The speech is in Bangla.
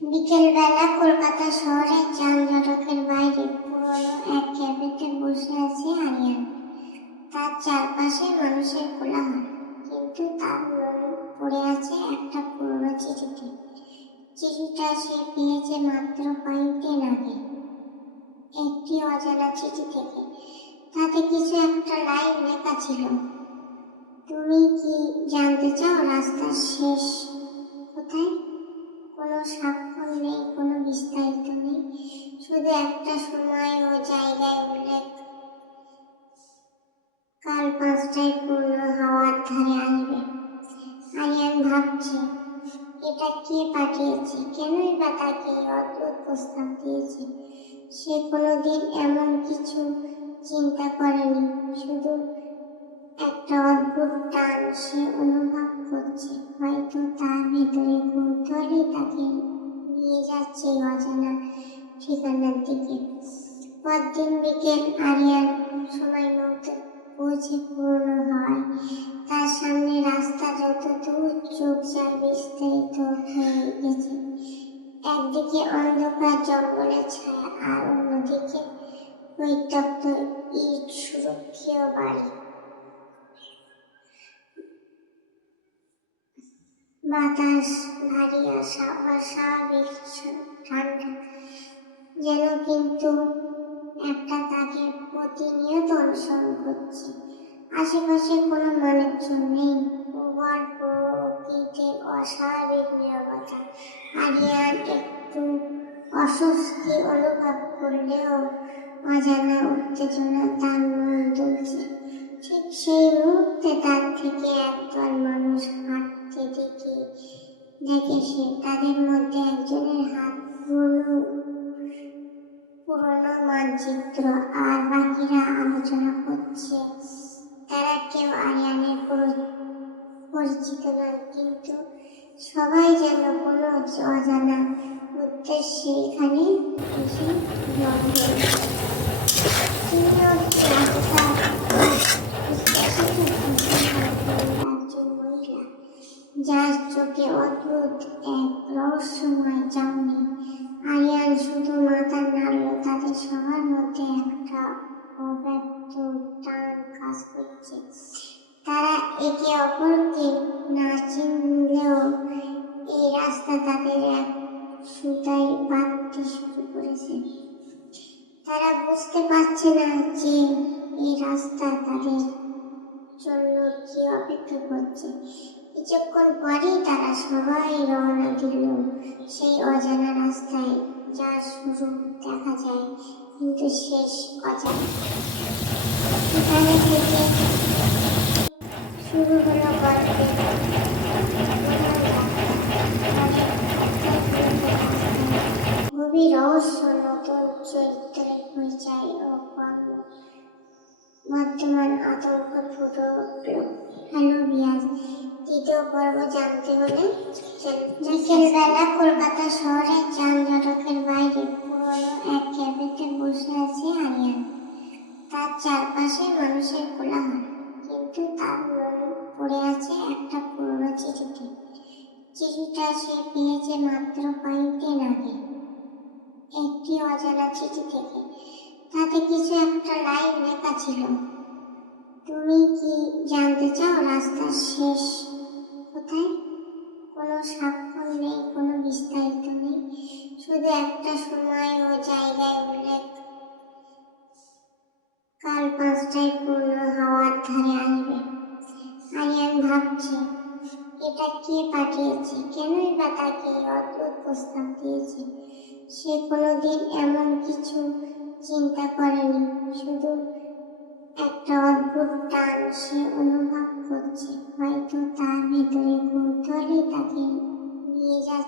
বিকেলবেলা কলকাতা শহরের যানজটের বাইরে পুরনো এক ক্যাফেতে বসে আছে আরিয়ান। তার চারপাশে মানুষের কোলাহল, কিন্তু তার মন পড়ে আছে একটা পুরনো চিঠিতে। চিঠিটা সে পেয়েছে মাত্র কয়েকদিন আগে, একটি অজানা চিঠি থেকে। তাতে কিছু একটা লাইন লেখা ছিল, তুমি কি জানতে চাও রাস্তার শেষ কোথায়? কোনো স্বাক্ষর নেই, কোনো বিস্তারিত নেই, শুধু একটা সময় ও জায়গায় উল্লেখ। কাল 5টায় পূর্ণ হাওয়ার ধারে আসবে। আরিয়ান ভাবছে, এটা কে পাঠিয়েছে, কেনই বা তাকে এই অদ্ভুত প্রস্তাব দিয়েছে। সে কোনোদিন এমন কিছু চিন্তা করেনি, শুধু একটা অদ্ভুত টান সে অনুভব করছে। হয়তো তার ভেতরে কৌতূহলই তাকে নিয়ে যাচ্ছে অজানা ঠিকানার দিকে। পরদিন বিকেল, আরিয়ান সময় মতো পৌঁছে পূর্ণ হয়। তার সামনে রাস্তা যতদূর চোখ যায় বিস্তারিত হয়ে গেছে। একদিকে অন্ধকার জঙ্গলের ছায়া, আর অন্যদিকে পরিত্যক্ত ইট সুরক্ষীয় বাড়ি। বাতাস ভারী অস্বাভাবিক ঠান্ডা, যেন কিন্তু একটা তাকে প্রতিনিয়ত অনুসরণ করছে। আশেপাশে কোনো মানুষজন নেই, প্রবল প্রকৃতির অস্বাভাবিক নীরবতা। আরিয়ান একটু অস্বস্তি অনুভব করলেও অজানা উত্তেজনা তার মন দুলছে। ঠিক সেই মুহূর্তে তার থেকে একদল মানুষ হাঁটতে দেখে সে। তাদের মধ্যে একজনের হাত পুরনো মানচিত্র, আর বাকিরা আলোচনা করছে। তারা কেউ আরিয়ানের পরিচিত নয়, কিন্তু সবাই যেন কোনো অজানা উদ্দেশ্যে এখানে এসে জড়ো হয়েছে। একজন মহিলা, যার চোখে অদ্ভুত এক রহস্যময় চাউনি। আরিয়ান শুধু মাথা নাড়ল। তাদের সবার মধ্যে একটা অব্যক্ত টান কাজ করছে। তারা একে অপরকে না চিনলেও এই রাস্তা তাদের এক সুতায় বাঁধতে শুরু করেছে। তারা বুঝতে পারছে না যে এই রাস্তা তাদের জন্য কি অপেক্ষা করছে। কিছুক্ষণ পরেই তারা সবাই রওনা দিল সেই অজানা রাস্তায়, যার শুরু দেখা যায় কিন্তু শেষ অজানা। এখানে থেকে শুরু হলো গল্পের গভীর রহস্য, নতুন চরিত্রের পরিচয় ও বর্তমান আতঙ্ক ফুটে উঠল। হ্যালো ভিউয়ার্স, দ্বিতীয় পর্ব জানতে হলে বিকেলবেলা কলকাতা শহরের যানজটের বাইরে পুরনো এক ক্যাফেতে বসে আছে আরিয়ান। তার চারপাশে মানুষের কোলাহল, কিন্তু তার মন পড়ে আছে একটা পুরনো চিঠিতে। চিঠিটা সে পেয়েছে মাত্র কয়েকদিন আগে, একটি অজানা চিঠি থেকে। তাতে কিছু একটা লাইন লেখা ছিল, তুমি কি জানতে চাও রাস্তার শেষ কোথায়? কোনো স্বাক্ষর নেই, কোনো বিস্তারিত নেই, শুধু একটা সময় ও জায়গায় উল্লেখ। কাল 5টায় পূর্ণ হাওয়ার ধারে আসবে। আরিয়ান ভাবছে, এটা কে পাঠিয়েছে, কেনই বা তাকে এই অদ্ভুত প্রস্তাব দিয়েছে। সে কোনোদিন এমন কিছু চিন্তা করেনি, শুধু একটা অদ্ভুত টান সে অনুভব করছে। হয়তো তার ভেতরে কৌতূহলই তাকে নিয়ে যাচ্ছে